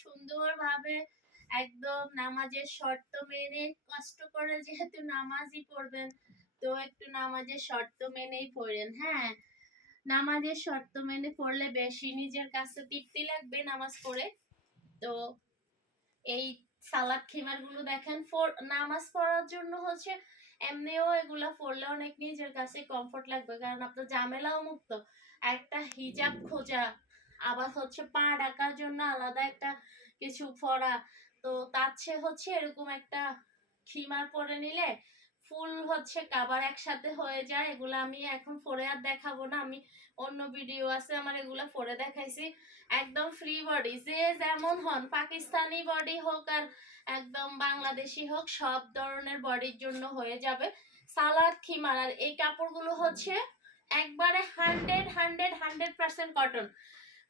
সুন্দরভাবে একদম নামাজের শর্ত মেনে কষ্ট করে যেহেতু নামাজই পড়বেন, তো একটু নামাজের শর্ত মেনেই পড়েন। হ্যাঁ, নামাজের শর্ত মেনে পড়লে বেশি নিজের কাছে তৃপ্তি লাগবে নামাজ পড়ে। তো এই সালাদ খিমার গুলো দেখেন, নামাজ পড়ার জন্য হচ্ছে এমনিও এগুলা পড়লে অনেক নিজের কাছে কমফোর্ট লাগবে, কারণ আপনার ঝামেলাও মুক্ত। একটা হিজাব খোঁজা, আবার হচ্ছে পা ঢাকার জন্য আলাদা একটা কিছু পরা, তো তার চেয়ে হচ্ছে এরকম একটা খিমার পরে নিলে ফুল হচ্ছে কাবার একসাথে হয়ে যায়। এগুলো আমি এখন পরে আর দেখাবো না, আমি অন্য ভিডিও আছে আমার, এগুলা পরে দেখাইছি। একদম ফ্রি বডি, যে যেমন হন, পাকিস্তানি বডি হোক আর একদম বাংলাদেশি হোক, সব ধরনের বডির জন্য হয়ে যাবে সালাদ খিমার। আর এই কাপড়গুলো হচ্ছে একবারে 100% কটন।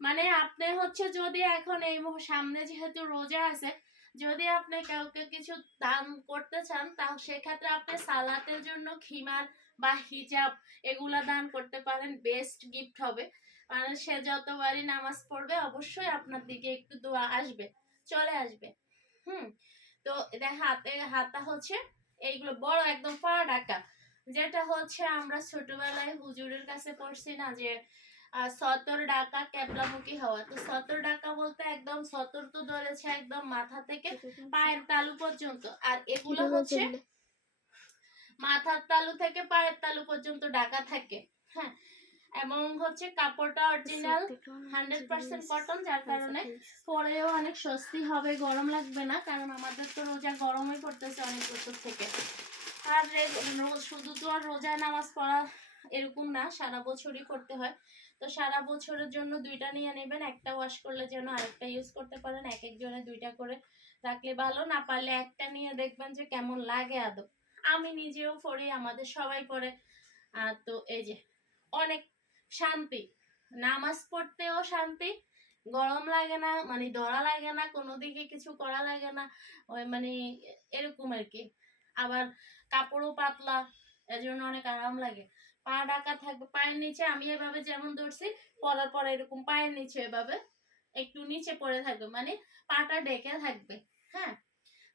মানে আপনি হচ্ছে যদি এখন এই সামনে যেহেতু রোজা আছে, যদি আপনি কাউকে কিছু দান করতে চান, তাও সেক্ষেত্রে আপনি সালাতের জন্য খিমার বা হিজাব এগুলা দান করতে পারেন, বেস্ট গিফট হবে। মানে সে যতবারই নামাজ পড়বে অবশ্যই আপনার দিকে একটু দোয়া আসবে, চলে আসবে। তো হাতা হচ্ছে এইগুলো বড় একদম পা ঢাকা, যেটা হচ্ছে আমরা ছোটবেলায় হুজুরের কাছে পড়ছি না যে সতর ডাকা কেবলামুখী হওয়া। তো সতর ডাকা বলতে একদম সতর তো ধরেছে একদম মাথা থেকে পায়ের তালু পর্যন্ত, আর এগুলো হচ্ছে মাথার তালু থেকে পায়ের তালু পর্যন্ত ডাকা থাকে। হ্যাঁ, এবং হচ্ছে কাপড়টা অরিজিনাল 100% কটন, যার কারণে পরেও অনেক স্বস্তি হবে, গরম লাগবে না, কারণ আমাদের তো রোজা গরমই পড়তেছে অনেক বছর থেকে। আর শুধু তো আর রোজায় নামাজ পড়া এরকম না, সারা বছরই করতে হয়। তো সারা বছরের জন্য দুইটা নিয়ে নেবেন, একটা ওয়াশ করলে যেন আরেকটা ইউজ করতে পারেন। এক একজনে দুইটা করে রাখলে ভালো, না পারলে একটা নিয়ে দেখবেন যে কেমন লাগে আদৌ। আমি নিজেও পড়ি, আমাদের সবাই পড়ে। তো এই যে অনেক শান্তি, নামাজ পড়তেও শান্তি, গরম লাগে না, মানে ধরা লাগে না, কোনো দিকে কিছু করা লাগে না, ওই মানে এরকম আর কি। আবার কাপড়ও পাতলা, এজন্য অনেক আরাম লাগে। পা ঢাকা থাকবে, পায়ের নিচে আমি এভাবে যেমন ধরছি, পরার পরে এরকম পায়ের নিচে এভাবে একটু নিচে পড়ে থাকবে, মানে পাটা ঢেকে থাকবে। হ্যাঁ,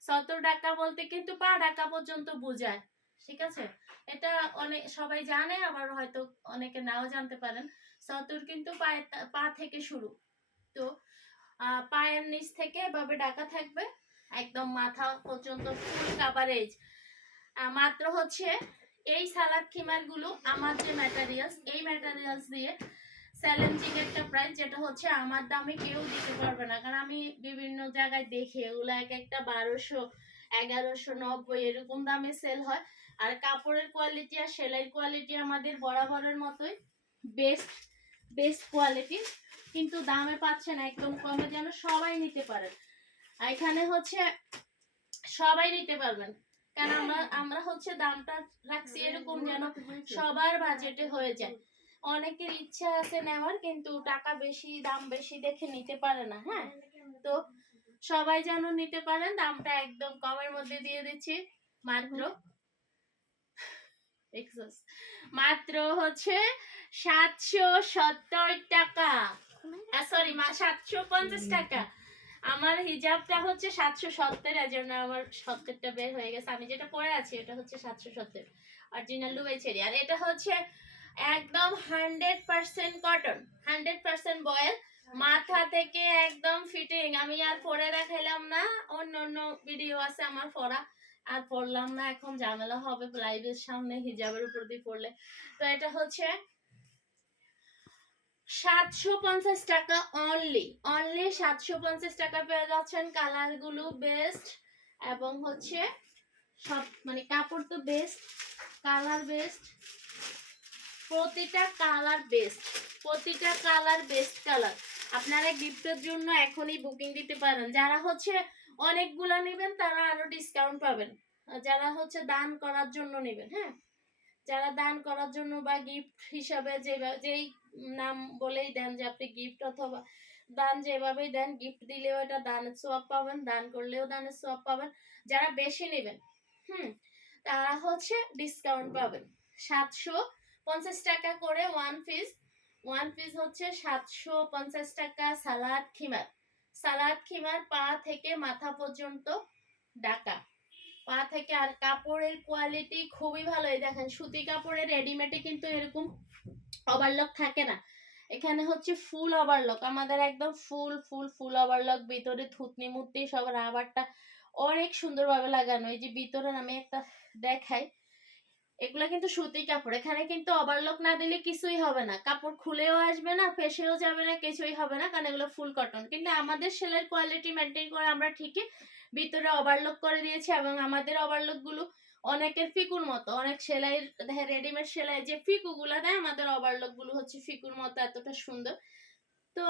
সতর ঢাকা বলতে কিন্তু পা ঢাকা পর্যন্ত বোঝায়, ঠিক আছে? এটা অনেক সবাই জানে, আবার হয়তো অনেকে নাও জানতে পারেন। সতর কিন্তু পা থেকে শুরু। তো পায়ের নিচ থেকে এভাবে ঢাকা থাকবে একদম মাথা পর্যন্ত ফুল কাভারেজ। মাত্র হচ্ছে এই সালাদ খিমার গুলো আমার যে ম্যাটেরিয়ালস, এই ম্যাটেরিয়ালস দিয়ে চ্যালেঞ্জিং একটা প্রাইস, যেটা হচ্ছে আমার দামে কেউ দিতে পারবে না। কারণ আমি বিভিন্ন জায়গায় দেখি এগুলো এক একটা 1200, 1190 এরকম দামে সেল হয়। আর কাপড়ের কোয়ালিটি আর সেলাই কোয়ালিটি আমাদের বরাবরের মতোই বেস্ট বেস্ট কোয়ালিটি, কিন্তু দামে পাচ্ছেন একদম কমে, যেন সবাই নিতে পারেন। এখানে হচ্ছে সবাই নিতে পারবেন, কারণ আমরা হচ্ছে দামটা রাখছি এরকম যেন সবার বাজেটে হয়ে যায়। অনেকের ইচ্ছা আছে নেওয়ার, কিন্তু টাকা বেশি, দাম বেশি দেখে নিতে পারে না। হ্যাঁ, তো সবাই যেন নিতে পারেন, দামটা একদম কমের মধ্যে দিয়ে দিচ্ছি। মাত্র হচ্ছে 770 টাকা, সরি 750 টাকা। আমার হিজাবটা হচ্ছে 770, এর জন্য আমার 70টা বের হয়ে গেছে। আমি যেটা পরে আছি এটা হচ্ছে 770 অরিজিনাল লুবাই চেরি। আর এটা হচ্ছে একদম 100% কটন, 100% বয়েল, মাথা থেকে একদম ফিটিং। আমি আর পরে দেখাইলাম না, অন্য অন্য ভিডিও আছে আমার পরা, আর পড়লাম না, এখন ঝামেলা হবে লাইভের সামনে হিজাবের উপর দিয়ে পড়লে। তো এটা হচ্ছে 750 টাকা অনলি 750 টাকা পেয়ে যাচ্ছেন। কালার গুলো বেস্ট, এবং হচ্ছে সব মানে কাপড় তো বেস্ট, কালার বেস্ট, প্রতিটা কালার বেস্ট, প্রতিটা কালার বেস্ট কালার। আপনারা গিফটের জন্য এখনই বুকিং দিতে পারেন। যারা হচ্ছে অনেকগুলা নেবেন তারা আরো ডিসকাউন্ট পাবেন, যারা হচ্ছে দান করার জন্য নেবেন। হ্যাঁ, যারা দান করার জন্য বা গিফট হিসাবে যেই নাম বলেই দেন যে আপনি গিফট, অথবা দান যেভাবেই দেন, গিফট দিলেও এটা দানের সোয়াব পাবেন, দান করলেও দানের সোয়াব পাবেন। যারা বেশি নেবেন তারা হচ্ছে ডিসকাউন্ট পাবেন। 750 টাকা করে ওয়ান পিস হচ্ছে 750 টাকা সালাদ খিমার। সালাদ খিমার পা থেকে মাথা পর্যন্ত ঢাকা, পা থেকে। আর কাপড়ের কোয়ালিটি খুবই ভালো। এই দেখেন সুতি কাপড়ের রেডিমেডে কিন্তু এরকম ওভারলক থাকে না, এখানে হচ্ছে ফুল ওভারলক, আমাদের একদম ফুল ফুল ফুল ওভারলক, ভিতরে থুতনি মুতনি সব রাবারটা অনেক সুন্দরভাবে লাগানো। এই যে ভিতরে আমি একটা দেখাই, এগুলা কিন্তু সুতি কাপড়, এখানে কিন্তু ওভারলক না দিলে কিছুই হবে না, কাপড় খুলেও আসবে না, ফেসেও যাবে না, কিছুই হবে না, কারণ এগুলো ফুল কটন। কিন্তু আমাদের সেলাইয়ের কোয়ালিটি মেনটেন করে আমরা ঠিকই ভিতরে ওভারলক করে দিয়েছি, এবং আমাদের ওভারলক গুলো অনেকের ফিকুর মতো, অনেক সেলাই রেডিমেড সেলাই যে ফিকু গুলা দেয়, আমাদের ওভারলক গুলো হচ্ছে ফিকুর মতো এতটা সুন্দর। তো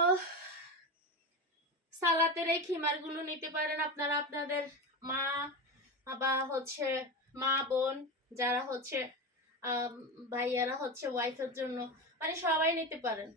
সালাতের এই খিমার গুলো নিতে পারেন আপনারা আপনাদের মা বা হচ্ছে মা বোন যারা হচ্ছে ভাইয়ারা হচ্ছে ওয়াইফের জন্য, মানে সবাই নিতে পারেন।